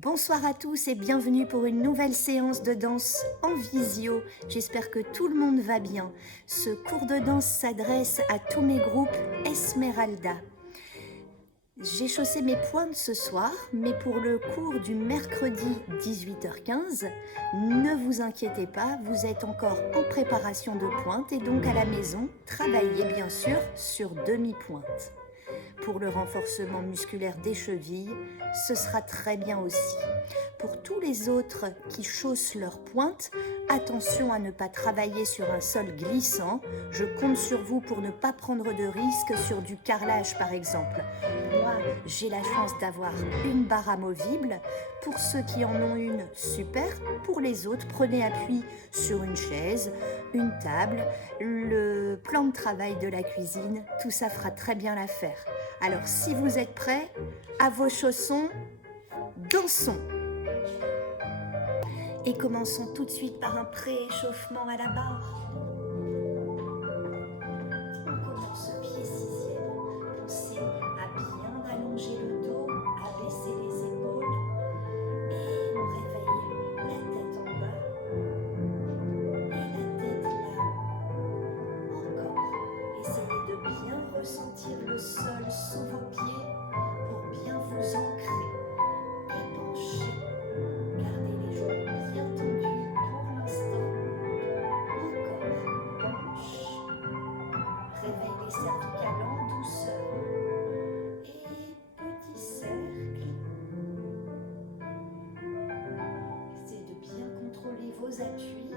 Bonsoir à tous et bienvenue pour une nouvelle séance de danse en visio. J'espère que tout le monde va bien. Ce cours de danse s'adresse à tous mes groupes Esmeralda. J'ai chaussé mes pointes ce soir, mais pour le cours du mercredi 18h15, ne vous inquiétez pas, vous êtes encore en préparation de pointe et donc à la maison, travaillez bien sûr sur demi-pointe. Pour le renforcement musculaire des chevilles, ce sera très bien aussi. Pour tous les autres qui chaussent leurs pointes, attention à ne pas travailler sur un sol glissant. Je compte sur vous pour ne pas prendre de risques sur du carrelage par exemple. Moi, j'ai la chance d'avoir une barre amovible. Pour ceux qui en ont une, super. Pour les autres, prenez appui sur une chaise, une table, le plan de travail de la cuisine. Tout ça fera très bien l'affaire. Alors, si vous êtes prêts, à vos chaussons, dansons! Et commençons tout de suite par un pré-échauffement à la barre. On commence pied sixième. Pensez à bien allonger le dos, à baisser les épaules. Et on réveille la tête en bas. Et la tête là. Encore. Essayez de bien ressentir le sol sous vos pieds pour bien vous ancrer. Et pencher. Gardez les genoux bien tendus pour l'instant. Encore. Penche. Réveille les cervicales en douceur. Et petit cercle. Essayez de bien contrôler vos appuis.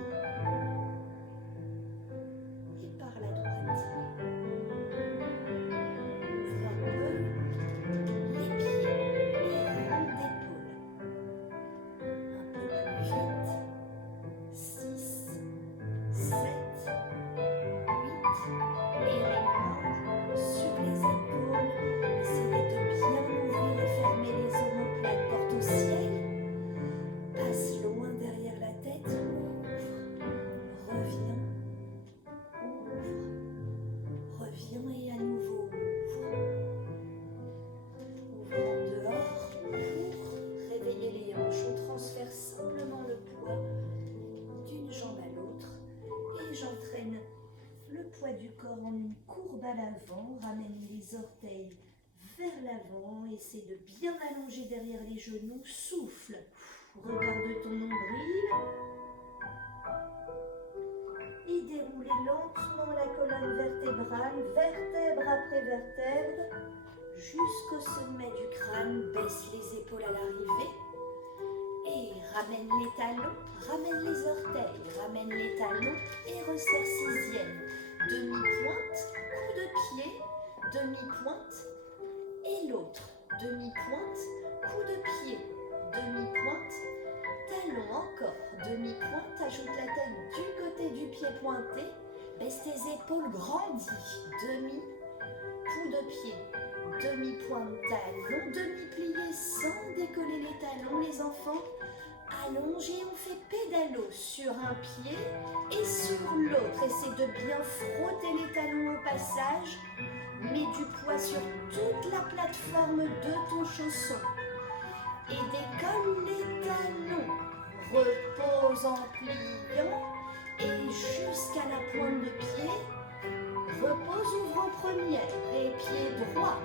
Et par la droite. Ouvrez un peu les pieds et ronde d'épaule. Un peu plus vite. 6, 7, 8. Et les mains sur les épaules. Essayez de bien ouvrir et fermer les omoplates. Porte au ciel. Passe loin derrière la tête. Ouvre. Reviens. Ouvre. Reviens et à nouveau ouvre. Ouvre en dehors pour réveiller les hanches. On transfère simplement le poids d'une jambe à l'autre et j'entraîne le poids du corps en une courbe à l'avant. Ramène les orteils vers l'avant. Essaie de bien allonger derrière les genoux. Souffle. Regarde ton nombril. Et déroulez lentement la colonne vertébrale, vertèbre après vertèbre, jusqu'au sommet du crâne. Baisse les épaules à l'arrivée. Et ramène les talons, ramène les orteils, ramène les talons et resserre sixième. Demi-pointe, coup de pied, demi-pointe et l'autre. Demi-pointe, coup de pied, demi-pointe, talon encore. Demi-pointe, ajoute la tête du côté du pied pointé, baisse tes épaules, grandis. Demi, coup de pied, demi-pointe, talon, demi-plié sans décoller les talons les enfants. Allonge et on fait pédalo sur un pied et sur l'autre. Essaie de bien frotter les talons au passage. Mets du poids sur toute la plateforme de ton chausson. Et décolle les talons. Repose en pliant et jusqu'à la pointe de pied. Repose, ouvre en première et pied droit.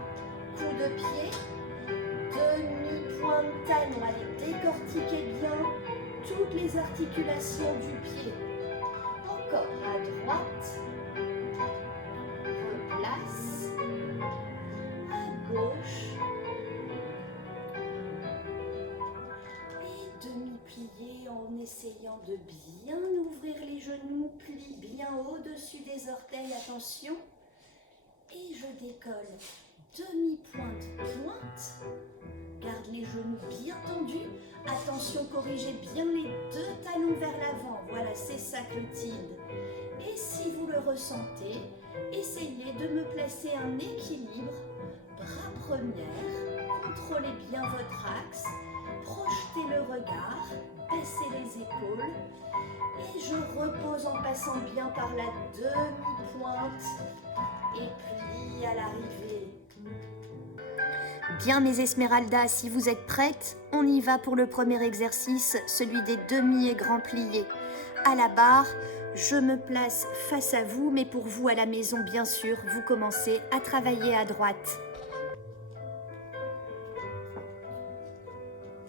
Coup de pied. Demi-pointe talon. Allez, décortiquez bien toutes les articulations du pied. Encore à droite. Replace. À gauche. Et demi-plié en essayant de bien ouvrir les genoux. Plie bien au-dessus des orteils. Attention. Et je décolle. Demi-pointe, pointe. Garde les genoux bien tendus. Attention, corrigez bien les deux talons vers l'avant. Voilà, c'est ça, Clotilde. Et si vous le ressentez, essayez de me placer un équilibre. Bras première. Contrôlez bien votre axe. Projetez le regard. Baissez les épaules. Et je repose en passant bien par la demi-pointe. Et plie à l'arrivée. Bien mes Esmeraldas, si vous êtes prêtes, on y va pour le premier exercice, celui des demi et grands pliés. À la barre, je me place face à vous, mais pour vous à la maison, bien sûr, vous commencez à travailler à droite.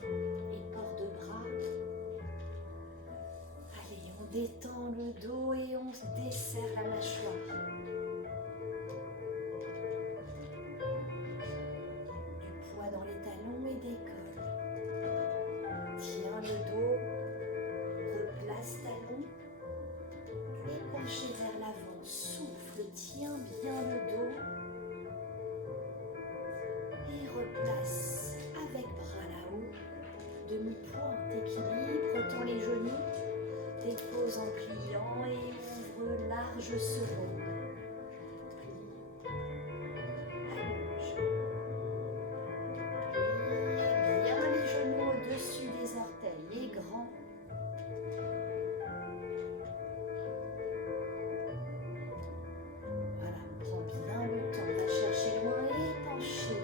Et port de bras. Allez, on détend le dos et on desserre la mâchoire. Dans les talons et décolle. Tiens le dos, replace talon et penché vers l'avant. Souffle, tiens bien le dos et replace avec bras là-haut. Demi-pointe, équilibre, tends les genoux, dépose en pliant et ouvre large seconde. Au-dessus des orteils et grand. Voilà, prends bien le temps, va chercher loin et pencher.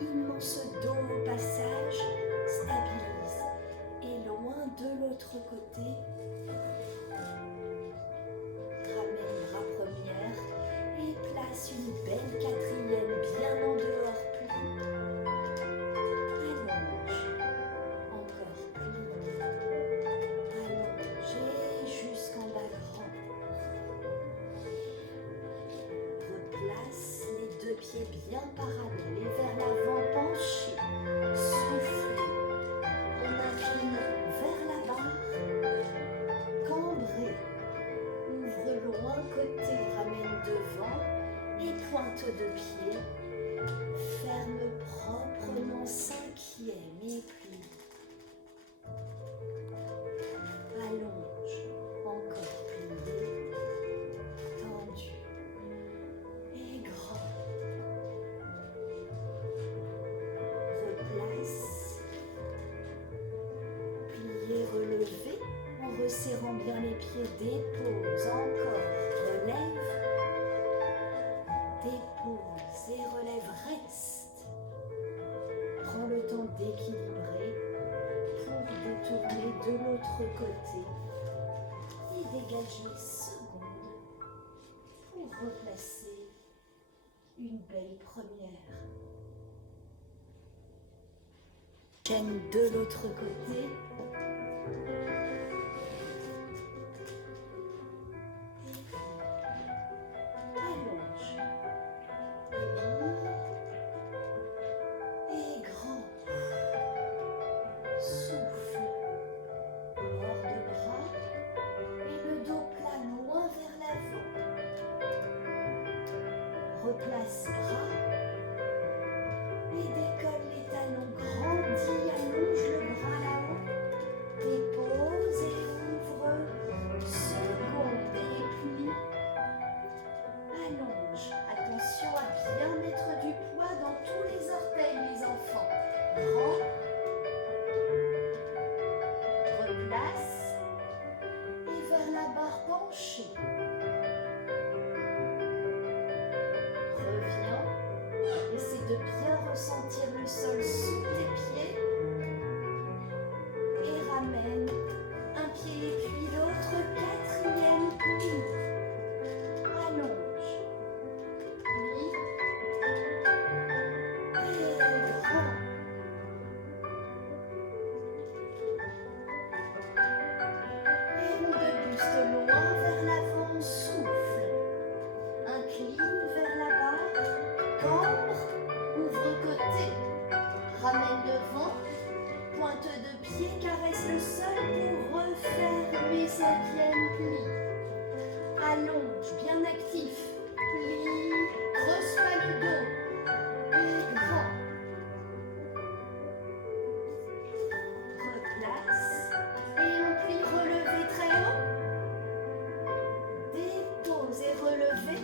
Immense dos au passage, stabilise. Et loin de l'autre côté. Ramène bras première et place une belle quatrième bien en dehors. Pieds bien parallèles et vers l'avant penché. Soufflez. On incline vers la barre. Cambré. Ouvre loin côté, ramène devant et pointe de pied. Ferme proprement cinquième et plie. Allonge. Encore plié. Tendu. Et grand. Relever en resserrant bien les pieds, dépose, encore, relève, dépose et relève, reste. Prends le temps d'équilibrer pour détourner de l'autre côté et dégager seconde pour replacer une belle première. Chaîne de l'autre côté. Allonge. Et grand. Souffle. Bord de bras. Et le dos plat loin vers l'avant. Replace bras. Et décolle les talons, grandis, allonge le bras là-haut, dépose et ouvre, seconde et plie, allonge. Attention à bien mettre du poids dans tous les orteils, les enfants. Grand, replace et vers la barre penchée. Reviens. Essaie de bien ressentir le sol sous tes pieds et ramène un pied et puis l'autre, quatrième pli. Allonge, pli et grand. Et roue de buste loin vers l'avant, souffle. Incline vers la barre. Cambre, ouvre côté, ramène devant, pointe de pied, caresse le sol pour refermer cinquième pli. Allonge, bien actif, plie, creuse pas le dos, et grand. Replace, et on plie, relevé très haut, dépose et relevé.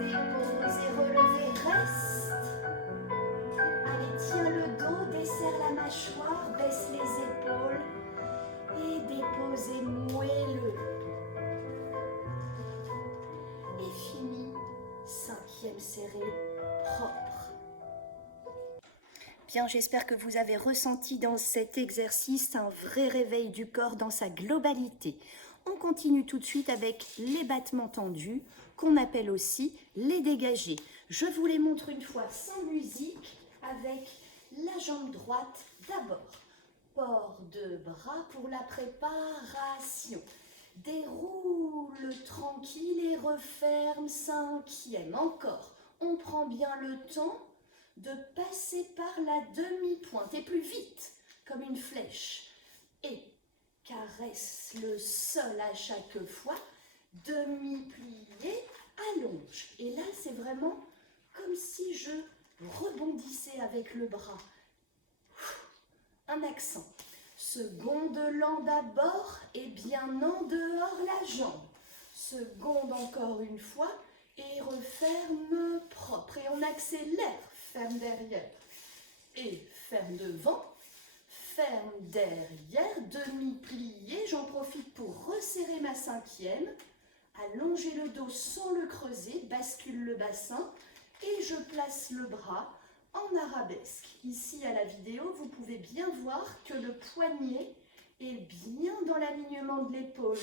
Dépose et relevé, reste. Allez, tiens le dos, desserre la mâchoire, baisse les épaules et dépose et moelle-le. Bien, j'espère que vous avez ressenti dans cet exercice un vrai réveil du corps dans sa globalité. On continue tout de suite avec les battements tendus, qu'on appelle aussi les dégagés. Je vous les montre une fois sans musique, avec la jambe droite d'abord. Port de bras pour la préparation. Déroule tranquille et referme, 5e. Encore, on prend bien le temps de passer par la demi-pointe et plus vite, comme une flèche. Et caresse le sol à chaque fois, demi-plié, allonge. Et là, c'est vraiment comme si je rebondissais avec le bras. Un accent. Seconde lent d'abord et bien en dehors la jambe. Seconde encore une fois et referme propre. Et on accélère, ferme derrière et ferme devant. Ferme derrière, demi-plié. J'en profite pour resserrer ma 5e. Allonger le dos sans le creuser, bascule le bassin et je place le bras en arabesque. Ici à la vidéo, vous pouvez bien voir que le poignet est bien dans l'alignement de l'épaule.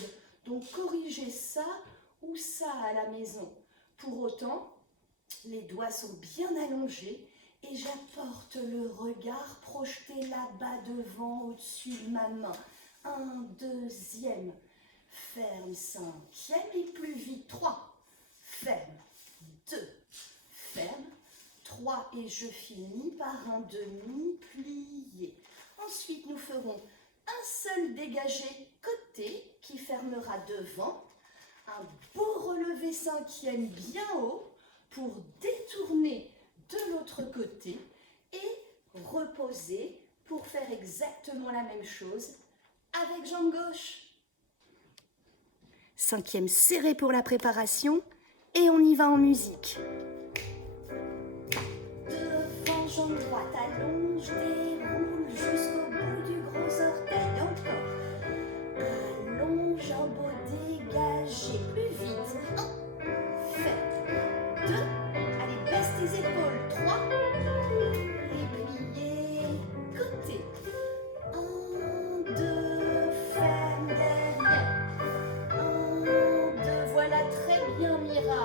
Donc corrigez ça ou ça à la maison. Pour autant, les doigts sont bien allongés et j'apporte le regard projeté là-bas devant, au-dessus de ma main. Un, 2e. Ferme, 5e et plus vite. 3. Ferme. 2. Ferme. 3 et je finis par un demi-plié. Ensuite, nous ferons un seul dégagé côté qui fermera devant. Un beau relevé 5e bien haut pour détourner de l'autre côté et reposer pour faire exactement la même chose avec jambe gauche. 5e serré pour la préparation et on y va en musique. Devant, jambe droite, allonge, déroule jusqu'au bout du gros orteil. Encore. Allonge, un beau dégagé. Plus vite. 1. Fais. 2. Allez, baisse tes épaules. 3. Et plié. Côté. 1, 2. Ferme derrière. 1, 2. Voilà, très bien, Mira.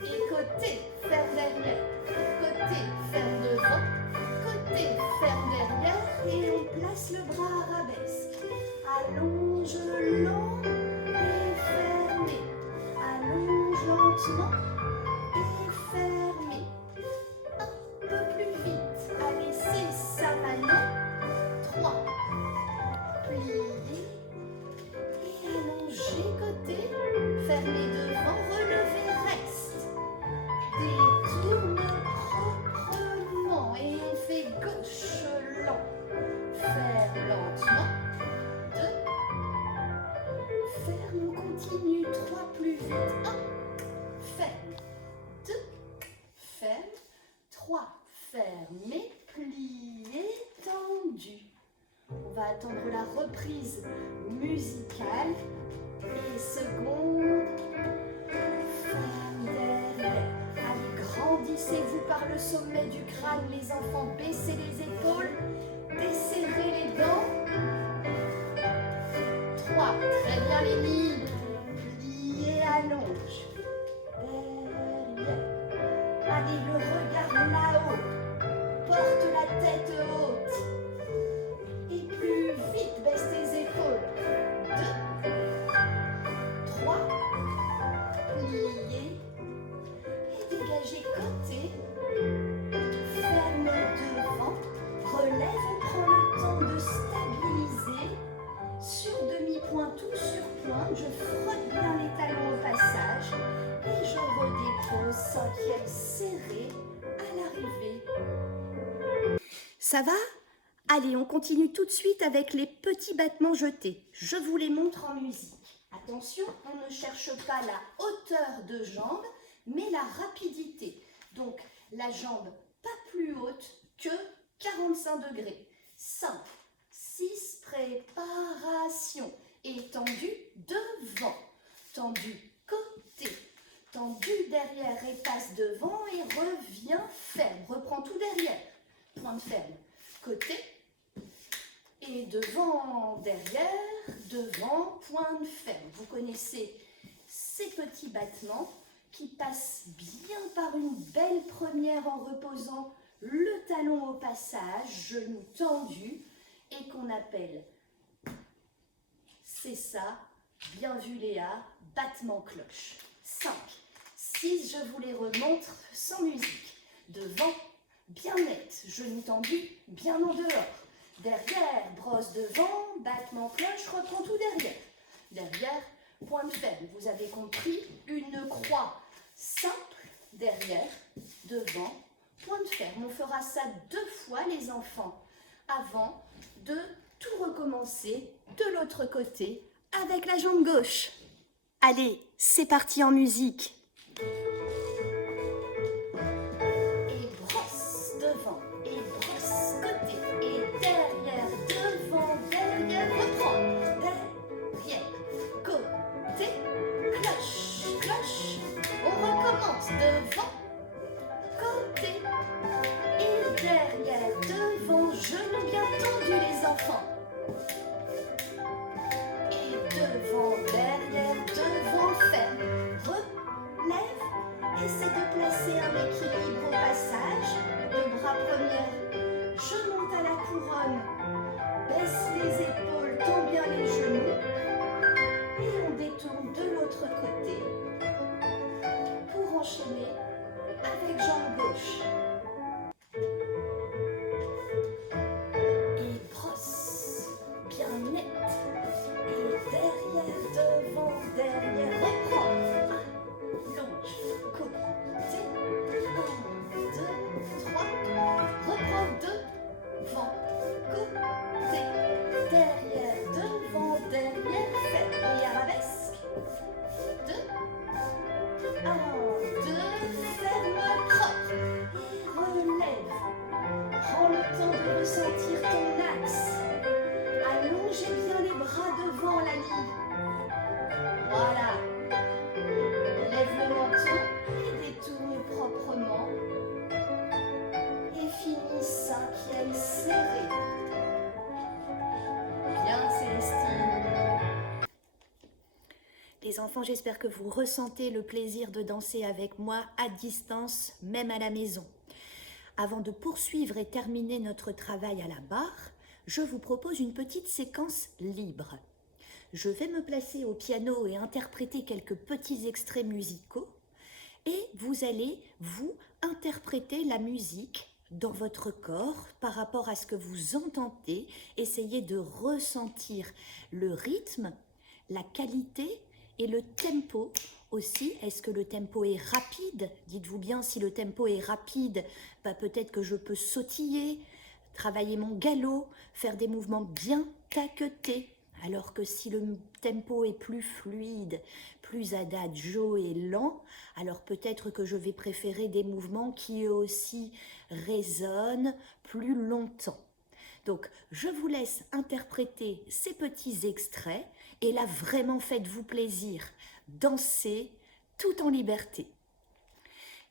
Et côté. Ferme derrière. Côté, ferme devant, côté, ferme derrière et on place le bras arabesque. Allonge lent et fermé. Allonge lentement et fermé. Un peu plus vite. Allez, c'est ça maintenant. 3. Plié et allongez côté. Fermez devant, relevez, reste. Détourne proprement et on fait gauche lent. Ferme lentement. 2. Ferme, on continue. 3 plus vite. 1. Ferme. 2. Ferme. 3. Fermé. Plié. Tendu. On va attendre la reprise musicale. Et seconde. Ferme derrière. Allez, grandissez-vous par le sommet du crâne, les enfants. Baissez les épaules. Desserrez les dents. 3. Très bien, Lénie. Pliez, allonge. Derrière. Allez, le regard là-haut. Porte la tête haute. Et plus vite, baisse tes épaules. 2. 3. Pliez. Et dégagez côté. Ferme devant. Relève, on prend le temps de stabiliser. Sur demi-pointe ou sur pointe, je frotte bien les talons au passage. Et je redépose, 5e serré à l'arrivée. Ça va? Allez, on continue tout de suite avec les petits battements jetés. Je vous les montre en musique. Attention, on ne cherche pas la hauteur de jambe, mais la rapidité. Donc, la jambe pas plus haute que 45 degrés. 5, 6, préparation. Et tendu devant, tendu côté, tendu derrière et passe devant et revient ferme. Reprends tout derrière. point de ferme. Côté, et devant, derrière, devant, point de ferme. Vous connaissez ces petits battements qui passent bien par une belle première en reposant le talon au passage, genou tendu, et qu'on appelle, c'est ça, bien vu Léa, battement cloche. 5, 6, je vous les remontre sans musique. Devant, bien net, genou tendu, bien en dehors. Derrière, brosse devant, battement cloche, reprend tout derrière. Derrière, point de ferme. Vous avez compris, une croix simple, derrière, devant, point de ferme. On fera ça 2 fois, les enfants, avant de tout recommencer de l'autre côté avec la jambe gauche. Allez, c'est parti en musique. Et brosse devant, et brosse côté, et derrière, devant, derrière, reprend. Derrière, côté, cloche, cloche. On recommence devant, côté, et derrière, devant, genou bien tendu les enfants. Et devant, derrière, devant, ferme. Relève, essaie de placer un équilibre au passage. Le bras premier, je monte à la couronne, baisse les épaules, tends bien les genoux. Et on détourne de l'autre côté pour enchaîner avec jambe gauche. Et brosse, bien net. Et derrière, devant, derrière, reprend. Longe, côté. 1, 2, 3. Reprend devant, côté. Derrière, devant, derrière, ferme. Et arabesque. 2, 1, 2, ferme, propre. Et relève. Prends le temps de ressentir ton axe. Allongez bien les bras devant la ligne. Voilà. Lève le menton et détourne proprement. Et finis 5e serré. Bien, Célestine. Les enfants, j'espère que vous ressentez le plaisir de danser avec moi à distance, même à la maison. Avant de poursuivre et terminer notre travail à la barre, je vous propose une petite séquence libre. Je vais me placer au piano et interpréter quelques petits extraits musicaux et vous allez, vous, interpréter la musique dans votre corps par rapport à ce que vous entendez. Essayez de ressentir le rythme, la qualité et le tempo aussi. Est-ce que le tempo est rapide? Dites-vous bien, si le tempo est rapide, peut-être que je peux sautiller, travailler mon galop, faire des mouvements bien taquetés. Alors que si le tempo est plus fluide, plus adagio et lent, alors peut-être que je vais préférer des mouvements qui eux aussi résonnent plus longtemps. Donc, je vous laisse interpréter ces petits extraits et là, vraiment, faites-vous plaisir. Dansez tout en liberté.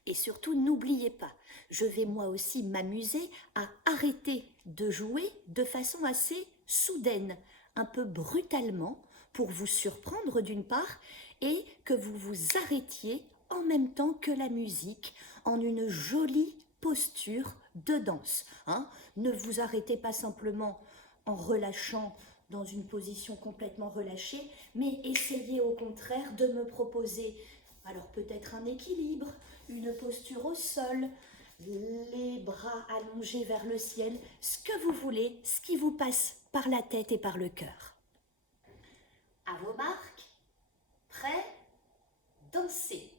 Et surtout, n'oubliez pas, je vais moi aussi m'amuser à arrêter de jouer de façon assez soudaine, un peu brutalement, pour vous surprendre d'une part, et que vous vous arrêtiez en même temps que la musique, en une jolie posture de danse. Ne vous arrêtez pas simplement en relâchant dans une position complètement relâchée, mais essayez au contraire de me proposer alors peut-être un équilibre, une posture au sol, les bras allongés vers le ciel, ce que vous voulez, ce qui vous passe par la tête et par le cœur. À vos marques, prêts, dansez.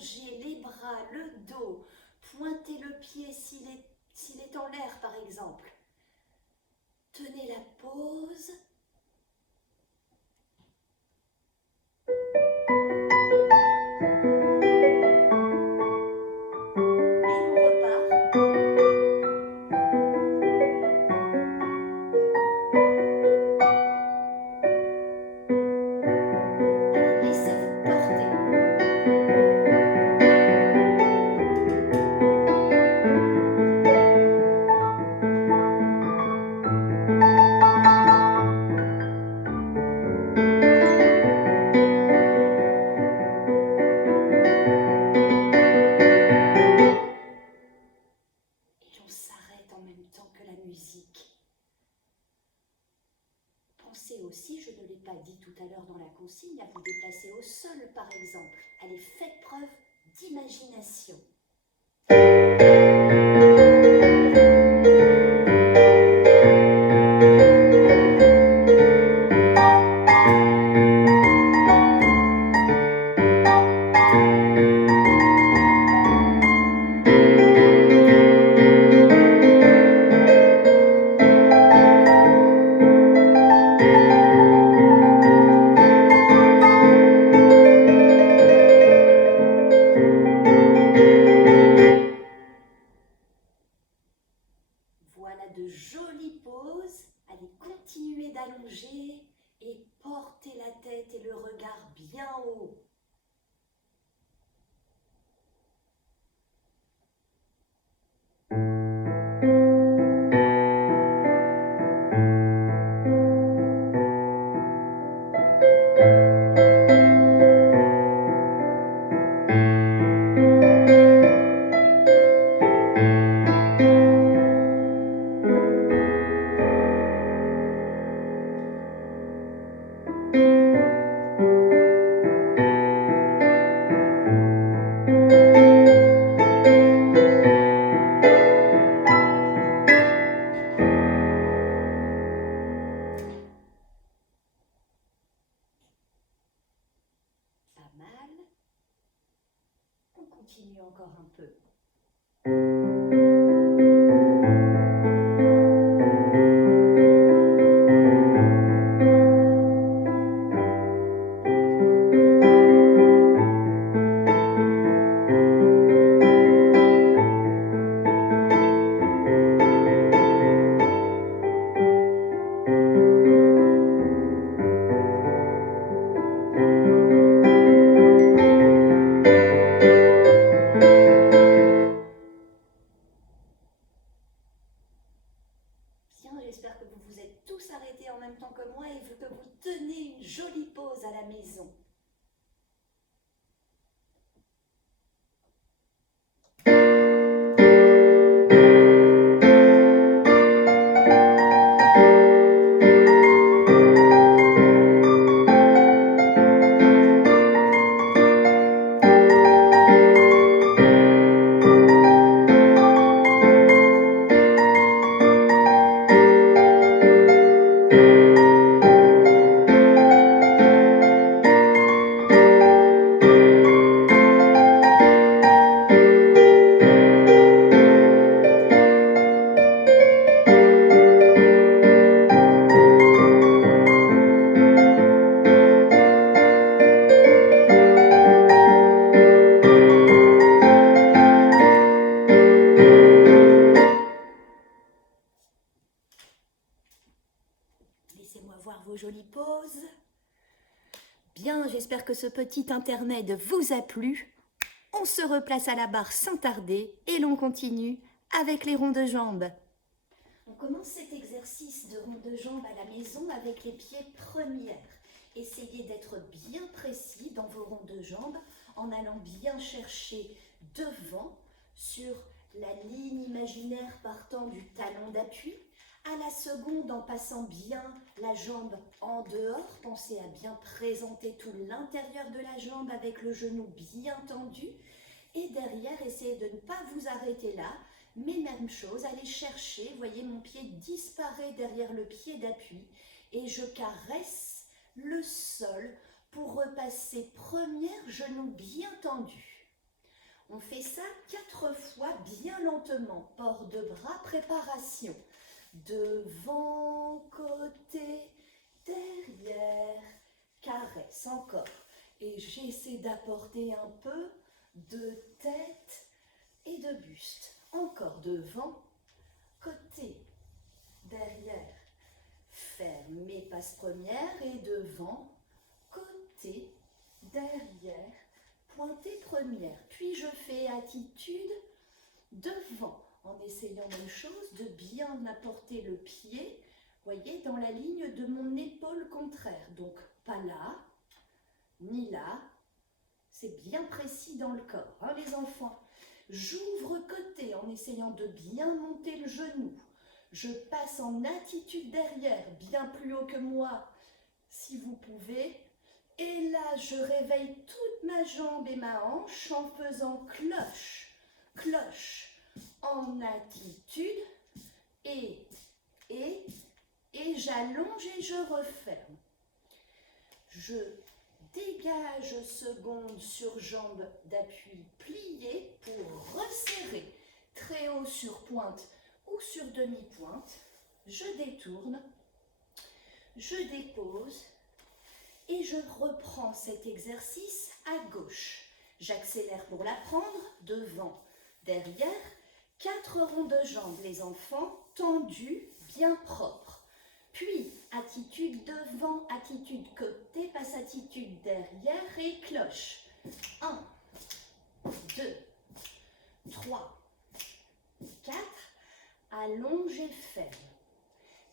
allongez les bras, le dos, pointez le pied s'il est en l'air par exemple. Tenez la pause. Pensez aussi, je ne l'ai pas dit tout à l'heure dans la consigne, à vous déplacer au sol par exemple. Allez, faites preuve d'imagination. Voilà de jolies poses. Allez, continuez d'allonger et portez la tête et le regard bien haut. Pas mal. On continue encore un peu. J'espère que vous vous êtes tous arrêtés en même temps que moi et que vous tenez une jolie pause à la maison. Laissez-moi voir vos jolies poses. Bien, j'espère que ce petit intermède vous a plu. On se replace à la barre sans tarder et l'on continue avec les ronds de jambes. On commence cet exercice de ronds de jambes à la maison avec les pieds premières. Essayez d'être bien précis dans vos ronds de jambes en allant bien chercher devant sur la ligne imaginaire partant du talon d'appui. À la seconde, en passant bien la jambe en dehors, pensez à bien présenter tout l'intérieur de la jambe avec le genou bien tendu. Et derrière, essayez de ne pas vous arrêter là, mais même chose, allez chercher, voyez mon pied disparaît derrière le pied d'appui et je caresse le sol pour repasser première, genou bien tendu. On fait ça 4 fois bien lentement. Port de bras, préparation. Devant, côté, derrière, caresse encore. Et j'essaie d'apporter un peu de tête et de buste. Encore devant, côté, derrière, fermez passe première et devant, côté, derrière, pointée première. Puis je fais attitude devant en essayant même chose de bien apporter le pied, voyez, dans la ligne de mon épaule contraire. Donc pas là, ni là, c'est bien précis dans le corps, hein, les enfants. J'ouvre côté en essayant de bien monter le genou. Je passe en attitude derrière, bien plus haut que moi, si vous pouvez. Et là, je réveille toute ma jambe et ma hanche en faisant cloche, cloche, en attitude, et j'allonge et je referme. Je dégage seconde sur jambe d'appui pliée pour resserrer, très haut sur pointe ou sur demi-pointe. Je détourne, je dépose et je reprends cet exercice à gauche. J'accélère pour l'apprendre, devant, derrière, 4 ronds de jambes, les enfants, tendus, bien propres. Puis, attitude devant, attitude côté, passe attitude derrière et cloche. 1, 2, 3, 4, allonge et ferme.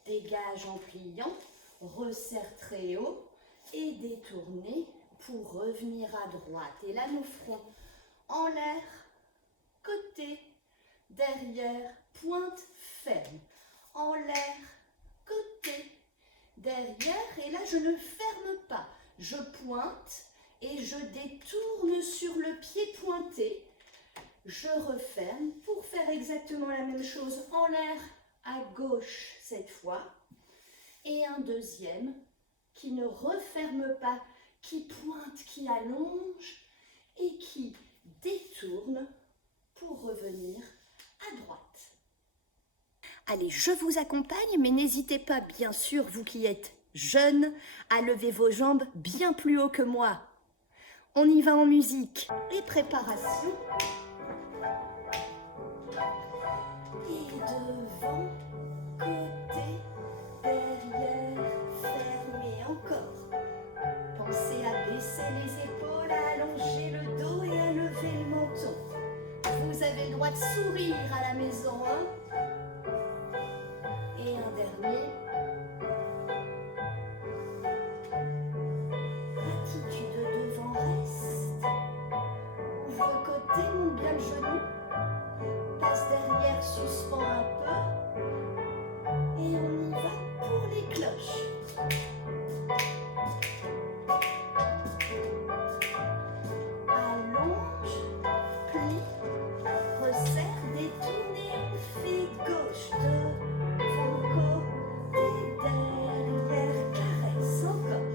Dégage en pliant, resserre très haut et détournez pour revenir à droite. Et là, nous ferons en l'air, côté, derrière, pointe ferme. En l'air, côté, derrière. Et là, je ne ferme pas. Je pointe et je détourne sur le pied pointé. Je referme pour faire exactement la même chose en l'air, à gauche cette fois. Et un deuxième qui ne referme pas, qui pointe, qui allonge et qui détourne pour revenir à droite. Allez, je vous accompagne, mais n'hésitez pas, bien sûr, vous qui êtes jeunes, à lever vos jambes bien plus haut que moi. On y va en musique. Et préparation. Et devant, côté, derrière, fermez encore. Pensez à baisser les épaules, à allonger le dos et à lever le menton. Vous avez le droit de sourire à la maison, hein? Et un dernier. Attitude devant, reste. Ouvre côté, monte bien le genou. Passe derrière, suspend un peu. Et on y va pour les cloches. Allonge, plie, resserre, détourne et on fait gauche, devant, côté, derrière, caresse, encore.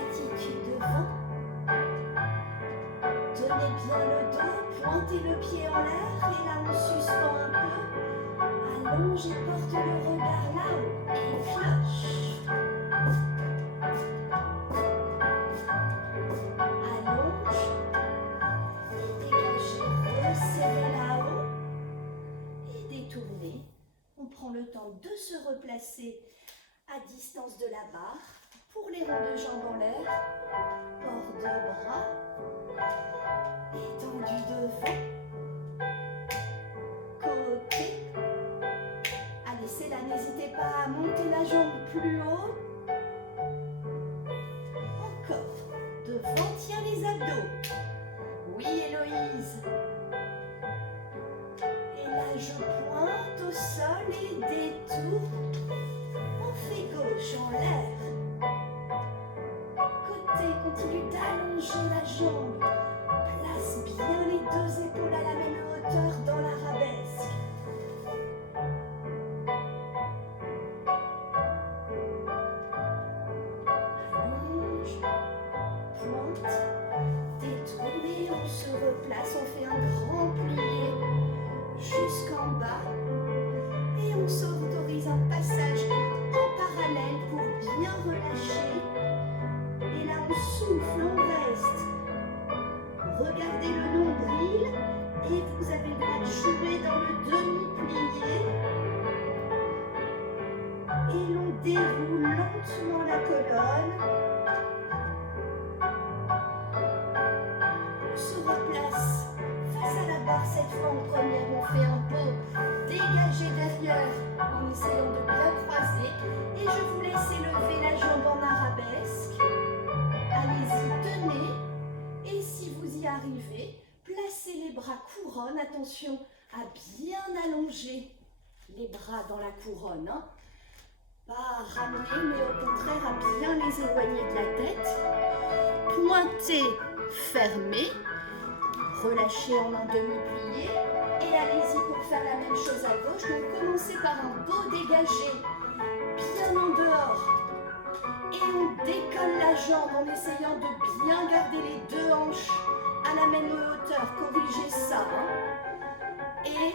Attitude devant. Tenez bien le dos, pointez le pied en l'air et là on suspend un peu. Allonge et porte le regard là-haut et cloche. Allonge et dégagez, resserrez là-haut et détournez. On prend le temps de se replacer à distance de la barre pour les ronds de jambes en l'air. Port de bras. Étendu devant, côté. Allez, c'est là, n'hésitez pas à monter la jambe plus haut. Encore. Devant, tiens les abdos. Oui, Héloïse. Et là, je pointe au sol et détourne. On fait gauche en l'air. Côté, continue d'allonger la jambe. Place bien les 2 épaules à la même Déroule lentement la colonne. On se replace face à la barre cette fois en première. On fait un pot dégagé derrière en essayant de bien croiser. Et je vous laisse élever la jambe en arabesque. Allez-y, tenez. Et si vous y arrivez, placez les bras couronne. Attention à bien allonger les bras dans la couronne. Hein. Pas ramener, mais au contraire à bien les éloigner de la tête. Pointez, fermez. Relâchez en un demi-plié. Et allez-y pour faire la même chose à gauche. Donc commencez par un beau dégagé, bien en dehors. Et on décolle la jambe en essayant de bien garder les deux hanches à la même hauteur. Corrigez ça. Hein. Et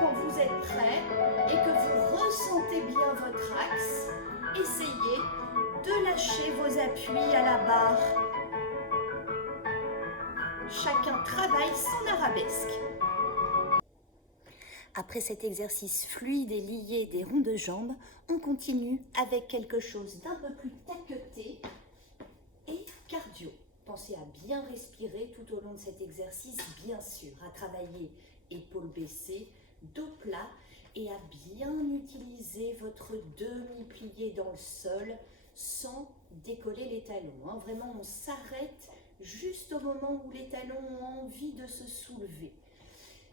quand vous êtes prêt et que vous ressentez bien votre axe, essayez de lâcher vos appuis à la barre. Chacun travaille son arabesque. Après cet exercice fluide et lié des ronds de jambes, on continue avec quelque chose d'un peu plus taqueté et cardio. Pensez à bien respirer tout au long de cet exercice, bien sûr, à travailler épaules baissées, dos plat et à bien utiliser votre demi-plié dans le sol sans décoller les talons. Hein. Vraiment, on s'arrête juste au moment où les talons ont envie de se soulever.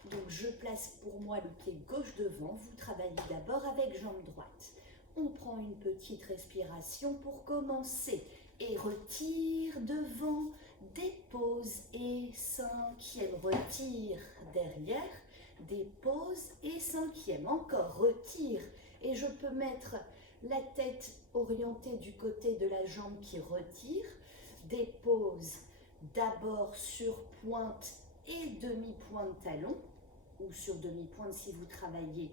Donc, je place pour moi le pied gauche devant. Vous travaillez d'abord avec jambe droite. On prend une petite respiration pour commencer et retire devant, dépose et cinquième, retire derrière. Dépose et cinquième, encore retire et je peux mettre la tête orientée du côté de la jambe qui retire, dépose d'abord sur pointe et demi-pointe talon ou sur demi-pointe si vous travaillez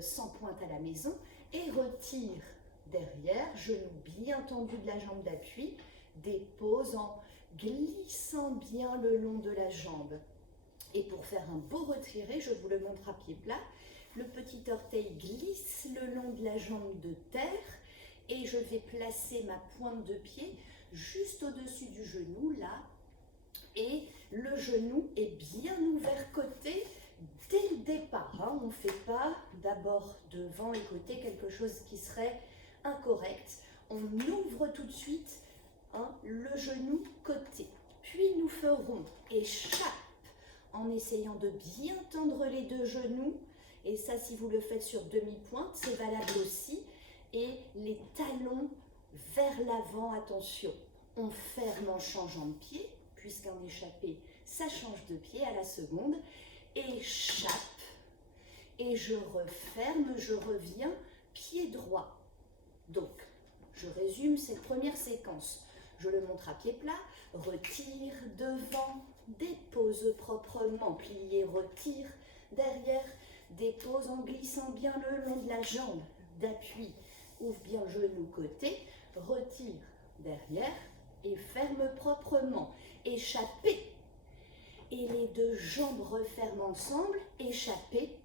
sans pointe à la maison et retire derrière, genou bien tendu de la jambe d'appui, dépose en glissant bien le long de la jambe. Et pour faire un beau retiré, je vous le montre à pied plat, le petit orteil glisse le long de la jambe de terre et je vais placer ma pointe de pied juste au-dessus du genou, là. Et le genou est bien ouvert côté dès le départ. Hein. On ne fait pas d'abord devant et côté quelque chose qui serait incorrect. On ouvre tout de suite le genou côté. Puis nous ferons échappe en essayant de bien tendre les deux genoux. Et ça, si vous le faites sur demi-pointe, c'est valable aussi. Et les talons vers l'avant, attention. On ferme en changeant de pied, puisqu'un échappé, ça change de pied à la seconde. Échappe. Et je referme, je reviens, pied droit. Donc, je résume cette première séquence. Je le montre à pied plat, retire devant, dépose proprement, plié, retire derrière, dépose en glissant bien le long de la jambe d'appui, ouvre bien le genou côté, retire derrière et ferme proprement, échappez. Et les deux jambes referment ensemble, échappez.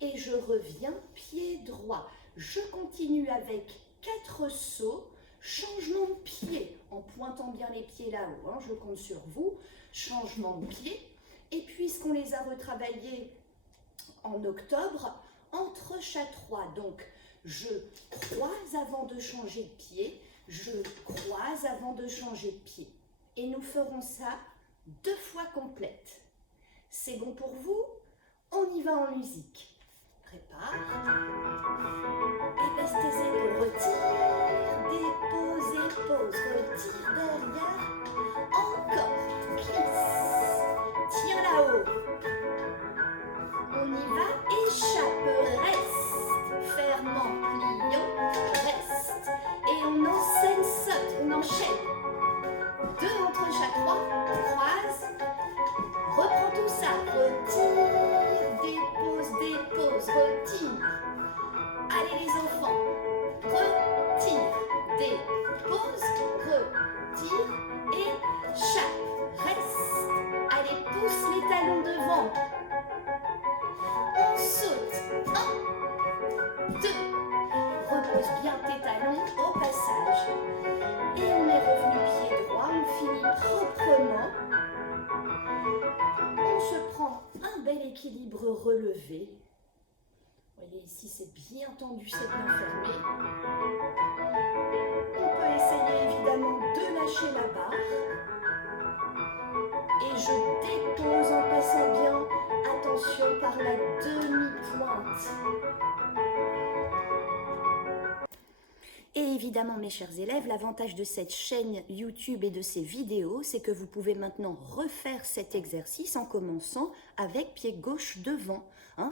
Et je reviens, pied droit. Je continue avec 4 sauts, changement de pied, en pointant bien les pieds là-haut. Hein, je compte sur vous. Changement de pied. Et puisqu'on les a retravaillés en octobre, entrechat-trois. Donc, je croise avant de changer de pied. Je croise avant de changer de pied. Et nous ferons ça 2 fois complète. C'est bon pour vous? On y va en musique. Prépare. Épaisse tes épaules, retire, dépose, épose, retire derrière. Encore, glisse, tiens là-haut. On y va, échappe, reste, fermant, pliant, reste. Et on enseigne, saute, on enchaîne. 2 entrechats, 3, croise, reprends tout ça, retire, dépose, retire. Allez les enfants, retire, dépose, retire, échappe, reste. Allez, pousse les talons devant. On saute, 1, 2, repose bien tes relever. Vous voyez ici, c'est bien tendu, c'est bien fermé. On peut essayer évidemment de lâcher la barre. Et je dépose en passant bien, attention, par la demi-pointe. Et évidemment, mes chers élèves, l'avantage de cette chaîne YouTube et de ces vidéos, c'est que vous pouvez maintenant refaire cet exercice en commençant avec pied gauche devant.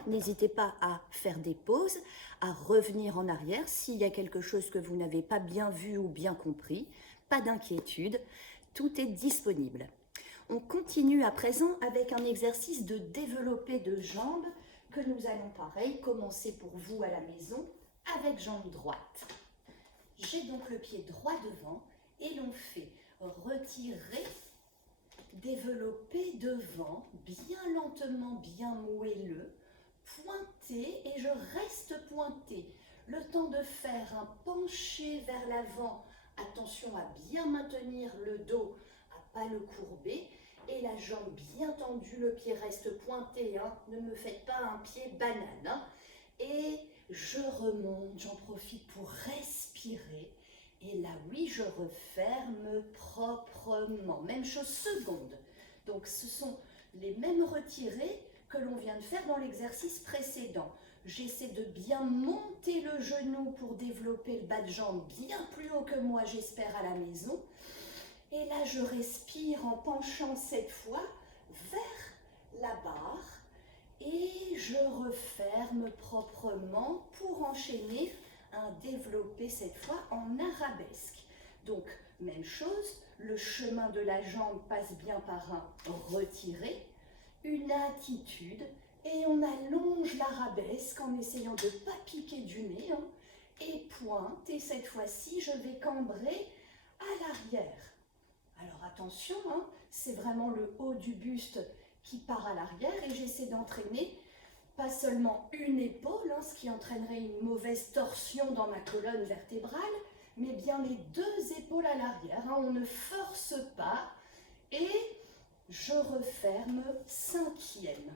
N'hésitez pas à faire des pauses, à revenir en arrière s'il y a quelque chose que vous n'avez pas bien vu ou bien compris. Pas d'inquiétude, tout est disponible. On continue à présent avec un exercice de développé de jambes que nous allons pareil commencer pour vous à la maison avec jambe droite. J'ai donc le pied droit devant et l'on fait retirer, développer devant, bien lentement, bien moelleux, pointer et je reste pointé. Le temps de faire un penché vers l'avant, attention à bien maintenir le dos, à ne pas le courber et la jambe bien tendue, le pied reste pointé, ne me faites pas un pied banane. Et je remonte, j'en profite pour respirer. Et là, oui, je referme proprement. Même chose seconde. Donc, ce sont les mêmes retirés que l'on vient de faire dans l'exercice précédent. J'essaie de bien monter le genou pour développer le bas de jambe bien plus haut que moi, j'espère, à la maison. Et là, je respire en penchant cette fois vers la barre. Et je referme proprement pour enchaîner un développé cette fois en arabesque. Donc, même chose, le chemin de la jambe passe bien par un retiré, une attitude, et on allonge l'arabesque en essayant de ne pas piquer du nez, et pointe, et cette fois-ci, je vais cambrer à l'arrière. Alors attention, c'est vraiment le haut du buste qui part à l'arrière et j'essaie d'entraîner pas seulement une épaule, ce qui entraînerait une mauvaise torsion dans ma colonne vertébrale, mais bien les deux épaules à l'arrière. On ne force pas et je referme cinquième.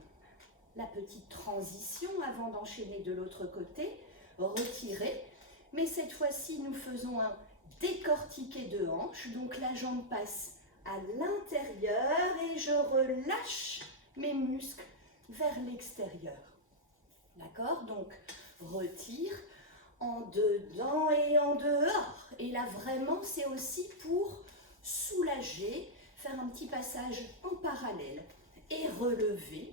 La petite transition avant d'enchaîner de l'autre côté, retirer, mais cette fois-ci nous faisons un décortiqué de hanche, donc la jambe passe à l'intérieur et je relâche mes muscles vers l'extérieur. D'accord? Donc, retire en dedans et en dehors. Et là, vraiment, c'est aussi pour soulager, faire un petit passage en parallèle et relever.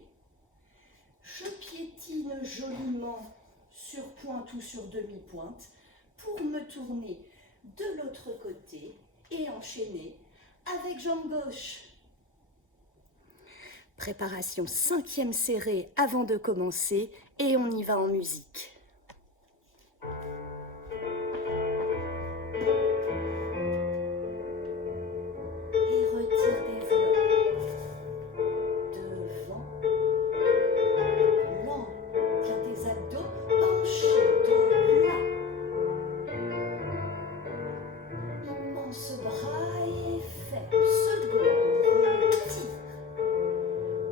Je piétine joliment sur pointe ou sur demi-pointe pour me tourner de l'autre côté et enchaîner avec jambe gauche. Préparation cinquième serrée avant de commencer et on y va en musique. Et retire, développe. Devant. Lent. Tiens tes abdos penchés, dos plat. Immense bras et ferme. Seconde. Retire.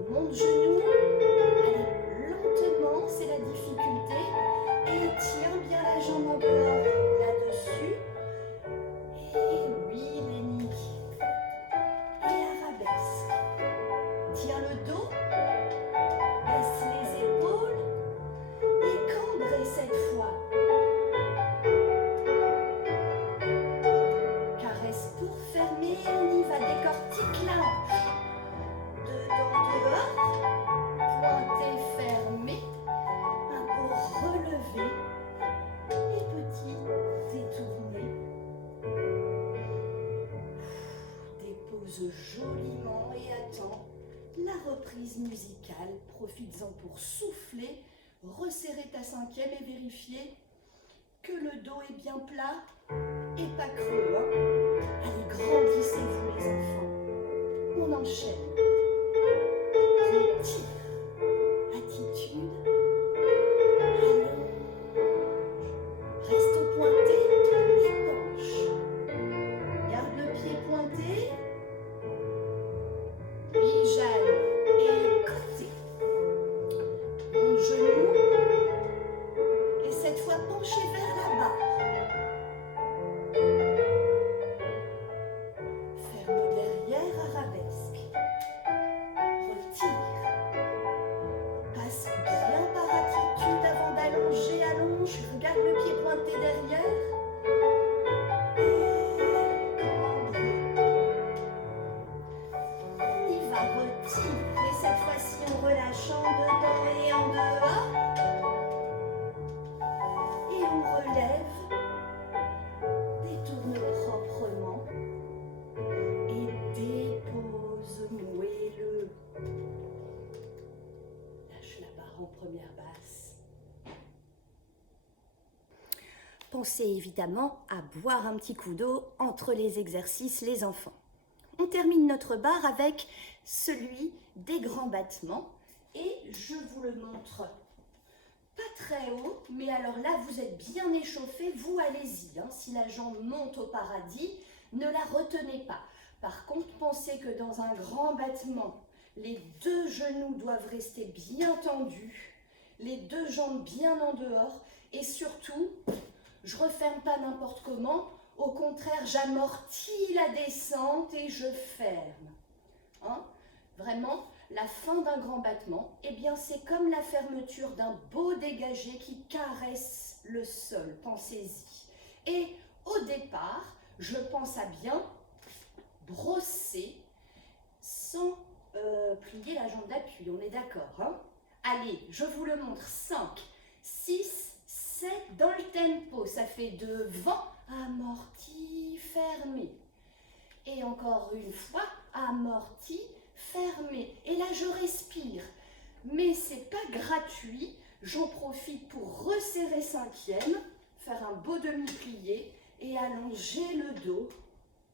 Monte genou. Allez, lentement, c'est la difficulté. Et tiens bien la jambe en dehors, là-dessus. Et oui, Lénie. Et arabesque. Tiens le dos. Baisse les épaules. Et cambrez cette fois. Caresse pour fermer, on y va, décortique la hanche. Dedans, dehors. Pointé, fermé. Un peu relevé. Et petit détourné. Dépose joliment et attends la reprise musicale. Profites-en pour souffler, resserrer ta cinquième et vérifier que le dos est bien plat et pas creux. Allez, grandissez-vous les enfants. On enchaîne. Retire. Attitude. Allonge. Reste pointé et penche. Garde le pied pointé. Oui, Jeanne. Et côté. cette fois penché vers la barre. Ferme derrière, arabesque. Retire. Passe bien par attitude avant d'allonger, allonge. Regarde le pied pointé derrière. Et cambre. On y va, retire. Et cette fois-ci, on relâche en dedans et en dehors. Et on relève, détourne proprement et dépose moelleux. Lâche la barre en première basse. Pensez évidemment à boire un petit coup d'eau entre les exercices, les enfants. On termine notre barre avec celui des grands battements et je vous le montre. Pas très haut, mais alors là, vous êtes bien échauffé, vous allez-y. Hein. Si la jambe monte au paradis, ne la retenez pas. Par contre, pensez que dans un grand battement, les deux genoux doivent rester bien tendus, les deux jambes bien en dehors, et surtout, je ne referme pas n'importe comment, au contraire, j'amortis la descente et je ferme. Hein. Vraiment, la fin d'un grand battement, eh bien c'est comme la fermeture d'un beau dégagé qui caresse le sol, pensez-y. Et au départ, je pense à bien brosser sans plier la jambe d'appui, on est d'accord, hein? Allez, je vous le montre, 5, 6, 7, dans le tempo, ça fait devant, amorti, fermé. Et encore une fois, amorti, fermé. Et là, je respire. Mais c'est pas gratuit. J'en profite pour resserrer 5e, faire un beau demi-plié et allonger le dos.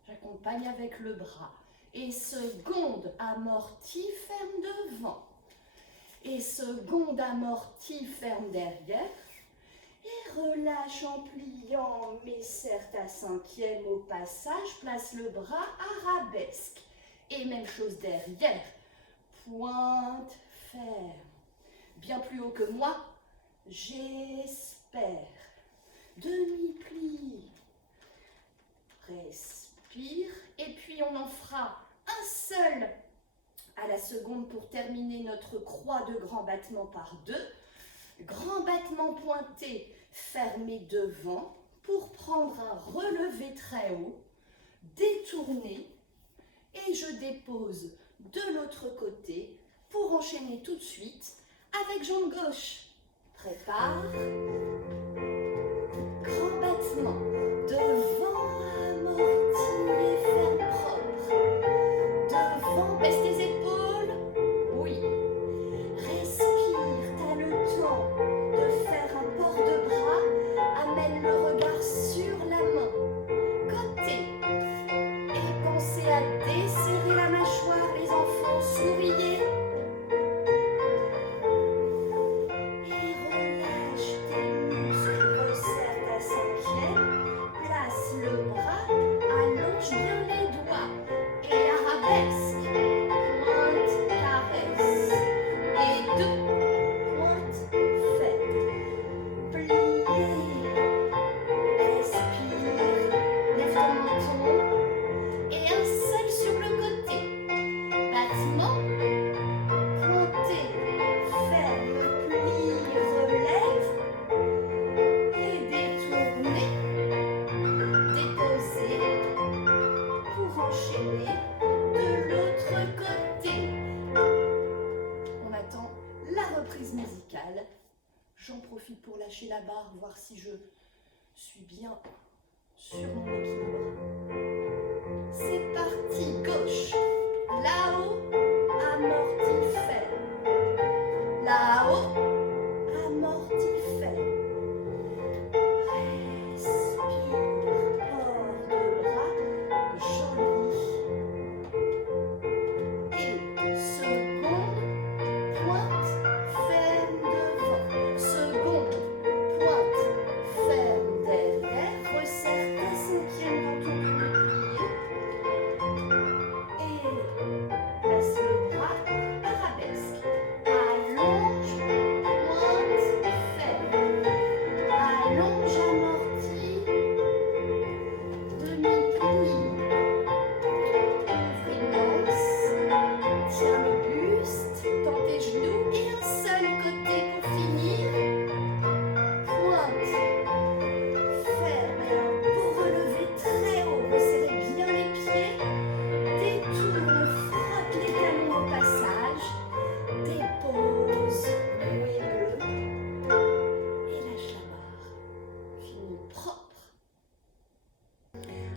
J'accompagne avec le bras. Et seconde amorti, ferme devant. Et seconde amorti, ferme derrière. Et relâche en pliant, mais certes à 5e au passage, place le bras, arabesque. Et même chose derrière, pointe, ferme. Bien plus haut que moi, j'espère. Demi-pli, respire. Et puis on en fera un seul à la seconde pour terminer notre croix de grand battement par 2. Grand battement pointé, fermé devant pour prendre un relevé très haut, détourner et je dépose de l'autre côté pour enchaîner tout de suite avec jambe gauche. Prépare, grand battement, devant, amorti et ferme propre, devant, baisse tes épaules, oui. Respire, t'as le temps de faire un port de bras, amène le regard sur la main, côté, et pensez à desserrer la mâchoire, les enfants, souriez. Et relâche tes muscles, resserre ta 5e, place le bras, allonge bien les doigts, et arabesque, pointe, caresse, et 2. Pointe, ferme, plier, respire, lève ton menton et un seul sur le côté. Battement, pointé, ferme, plie, relève et détourner, déposer pour enchaîner de l'autre côté. On attend la reprise musicale. J'en profite pour lâcher la barre, voir si je suis bien sur mon équilibre. C'est parti, gauche. Là-haut, amorti, ferme. Là-haut, amorti, ferme. Respire, hors de bras, joli. Et seconde, pointe, ferme devant. Seconde, pointe, ferme derrière. Resserre ta 5e dans ton demi-plié. Et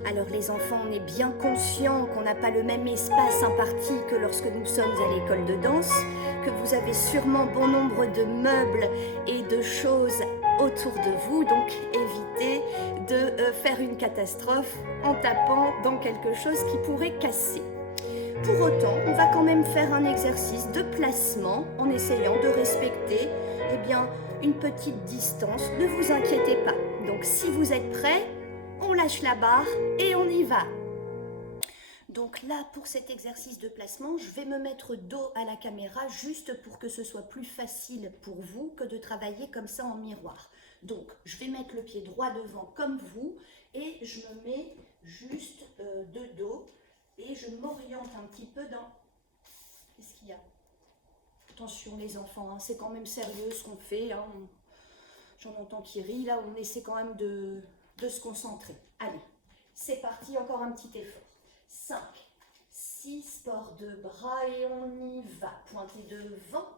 Alors les enfants, on est bien conscient qu'on n'a pas le même espace imparti que lorsque nous sommes à l'école de danse, que vous avez sûrement bon nombre de meubles et de choses autour de vous, donc évitez de faire une catastrophe en tapant dans quelque chose qui pourrait casser. Pour autant, on va quand même faire un exercice de placement en essayant de respecter une petite distance. Ne vous inquiétez pas. Donc si vous êtes prêts, on lâche la barre et on y va. Donc là, pour cet exercice de placement, je vais me mettre dos à la caméra juste pour que ce soit plus facile pour vous que de travailler comme ça en miroir. Donc, je vais mettre le pied droit devant comme vous et je me mets juste de dos et je m'oriente un petit peu dans... Qu'est-ce qu'il y a? Attention les enfants, hein, c'est quand même sérieux ce qu'on fait. Hein. J'en entends qui rit, là on essaie quand même de se concentrer. Allez, c'est parti, encore un petit effort. 5, 6, port de bras et on y va. Pointez devant,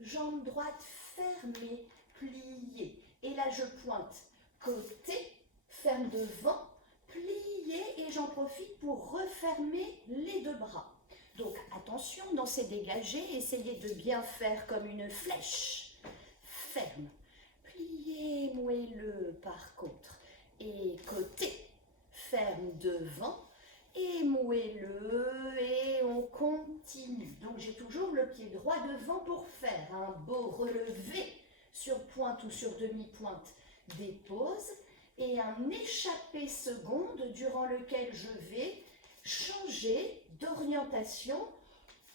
jambe droite fermée, pliée. Et là je pointe côté, ferme devant, plié et j'en profite pour refermer les deux bras. Donc attention, dans ces dégagés, essayez de bien faire comme une flèche. Ferme, plié, moelleux par contre. Et côté, ferme devant et moelleux et on continue. Donc j'ai toujours le pied droit devant pour faire un beau relevé sur pointe ou sur demi-pointe des pauses et un échappé seconde durant lequel je vais changer d'orientation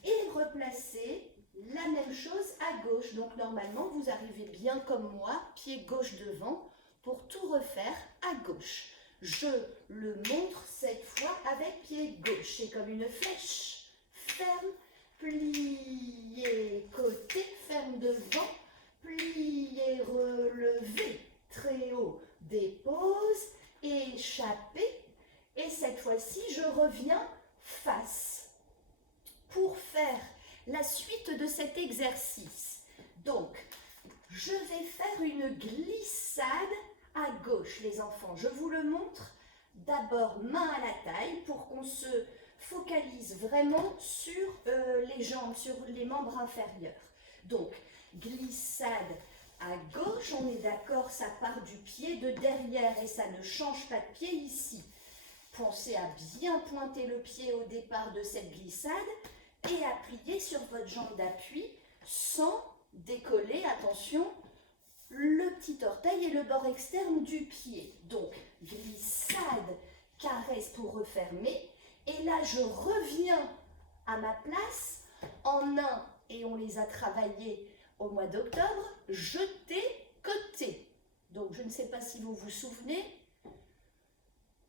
et replacer la même chose à gauche. Donc normalement vous arrivez bien comme moi, pied gauche devant, pour tout refaire à gauche. Je le montre cette fois avec pied gauche. C'est comme une flèche. Ferme, plié, côté, ferme devant, plié, relevé, très haut, dépose, échappé. Et cette fois-ci, je reviens face pour faire la suite de cet exercice. Donc, je vais faire une glissade à gauche, les enfants. Je vous le montre. D'abord, main à la taille pour qu'on se focalise vraiment sur les jambes, sur les membres inférieurs. Donc, glissade à gauche, on est d'accord, ça part du pied de derrière et ça ne change pas de pied ici. Pensez à bien pointer le pied au départ de cette glissade et appuyer sur votre jambe d'appui sans décoller, attention, le petit orteil et le bord externe du pied. Donc, glissade, caresse pour refermer. Et là, je reviens à ma place en un, et on les a travaillés au mois d'octobre, jeté, côté. Donc, je ne sais pas si vous vous souvenez.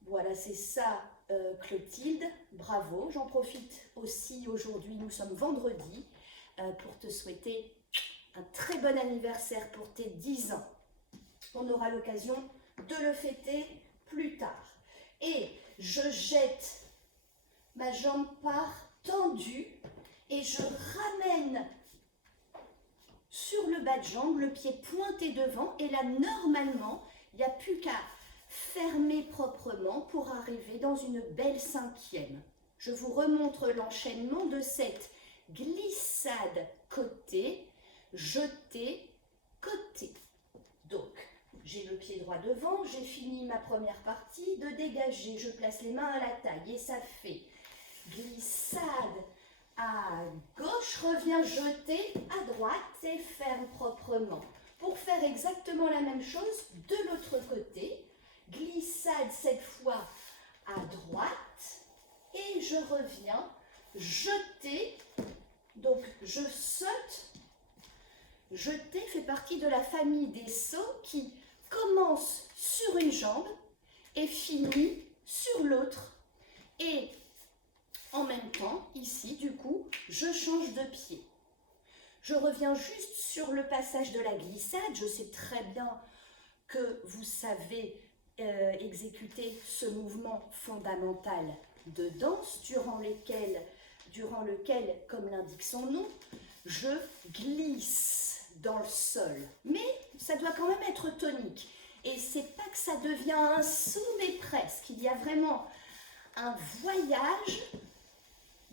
Voilà, c'est ça, Clotilde. Bravo. J'en profite aussi aujourd'hui, nous sommes vendredi, pour te souhaiter un très bon anniversaire pour tes 10 ans. On aura l'occasion de le fêter plus tard. Et je jette ma jambe par tendue et je ramène sur le bas de jambe, le pied pointé devant. Et là, normalement, il n'y a plus qu'à fermer proprement pour arriver dans une belle cinquième. Je vous remontre l'enchaînement de cette glissade côté, jeté, côté. Donc, j'ai le pied droit devant, j'ai fini ma première partie de dégager. Je place les mains à la taille et ça fait glissade à gauche, reviens jeter à droite et ferme proprement. Pour faire exactement la même chose de l'autre côté, glissade cette fois à droite et je reviens jeter. Donc je saute. Jeter fait partie de la famille des sauts qui commence sur une jambe et finit sur l'autre. Et en même temps, ici, du coup, je change de pied. Je reviens juste sur le passage de la glissade. Je sais très bien que vous savez exécuter ce mouvement fondamental de danse durant lequel, comme l'indique son nom, je glisse dans le sol. Mais ça doit quand même être tonique. Et c'est pas que ça devient un saut, mais presque. Il y a vraiment un voyage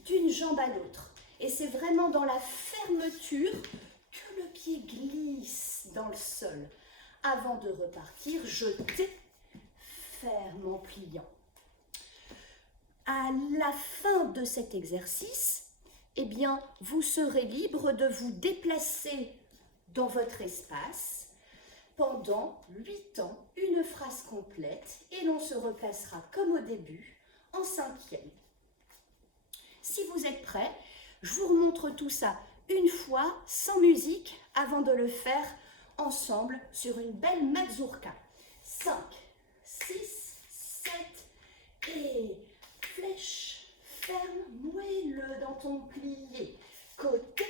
d'une jambe à l'autre. Et c'est vraiment dans la fermeture que le pied glisse dans le sol. Avant de repartir, jetez ferme en pliant. À la fin de cet exercice, eh bien, vous serez libre de vous déplacer dans votre espace pendant 8 temps, une phrase complète, et l'on se replacera comme au début, en 5e. Si vous êtes prêts, je vous remontre tout ça une fois, sans musique, avant de le faire ensemble sur une belle mazurka. 5, 6, 7 et flèche, ferme, moelle-le dans ton plié. Côté,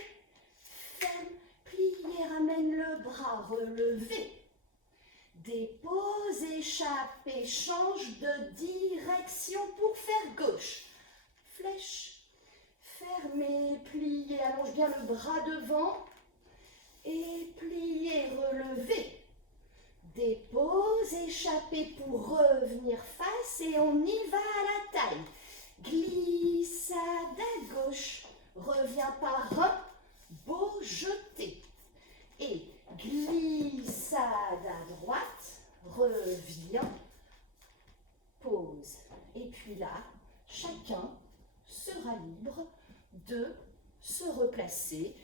ferme, plié, ramène le bras relevé. Dépose, échappe et change de direction pour faire gauche. Flèche, fermé, plié, allonge bien le bras devant. Et plié, relevé. Dépose, échappé pour revenir face et on y va à la taille. Glissade à gauche, reviens par un, beau jeté. Et glissade à droite, reviens, pause. Et puis là, chacun sera libre de se replacer,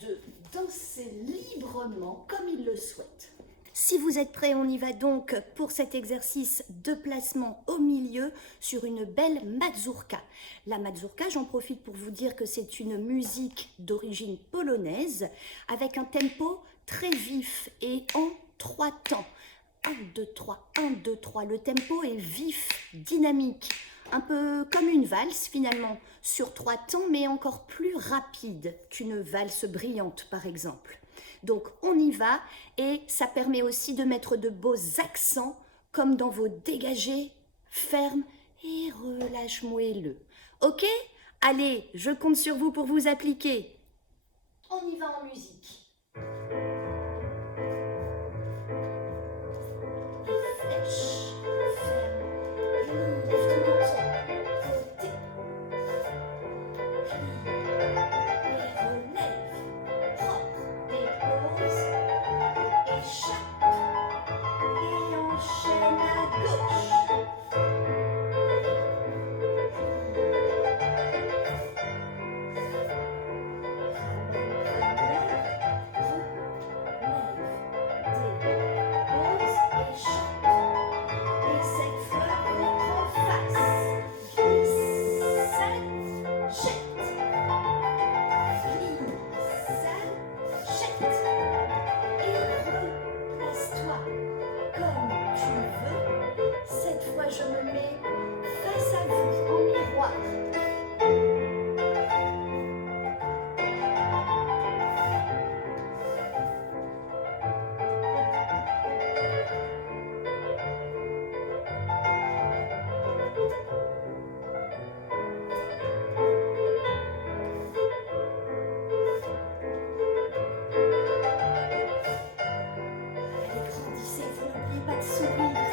de danser librement comme il le souhaite. Si vous êtes prêts, on y va donc pour cet exercice de placement au milieu sur une belle mazurka. La mazurka, j'en profite pour vous dire que c'est une musique d'origine polonaise avec un tempo très vif et en 3 temps. 1, 2, 3, 1, 2, 3. Le tempo est vif, dynamique, un peu comme une valse finalement, sur 3 temps, mais encore plus rapide qu'une valse brillante par exemple. Donc on y va et ça permet aussi de mettre de beaux accents comme dans vos dégagés, ferme et relâche moelleux. Ok? Allez, je compte sur vous pour vous appliquer. On y va en musique. Et flèche, ferme, lève ton menton, côté, plie, et relève, propre, dépose, échappe, et enchaîne à gauche. Je me mets face à vous en miroir. Allez, grandissez-vous, n'oubliez pas de sourire.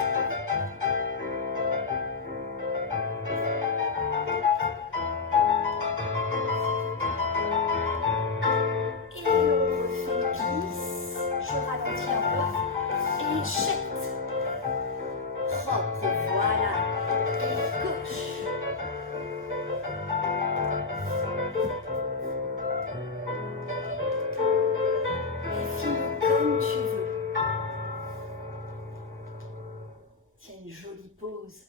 Jette, propre, voilà, et gauche. Et finis comme tu veux. Tiens, une jolie pause.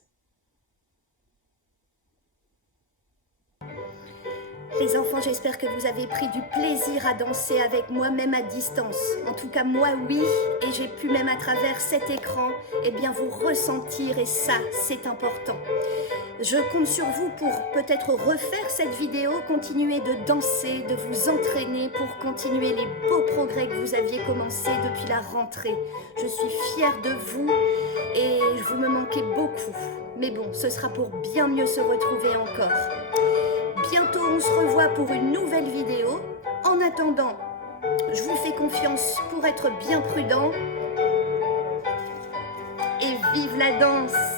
Les enfants, j'espère que vous avez pris du plaisir à danser avec moi, même à distance. En tout cas, moi, oui, et j'ai pu même à travers cet écran, eh bien, vous ressentir, et ça, c'est important. Je compte sur vous pour peut-être refaire cette vidéo, continuer de danser, de vous entraîner pour continuer les beaux progrès que vous aviez commencés depuis la rentrée. Je suis fière de vous et vous me manquez beaucoup. Mais bon, ce sera pour bien mieux se retrouver encore. Bientôt, on se revoit pour une nouvelle vidéo. En attendant, je vous fais confiance pour être bien prudent. Et vive la danse!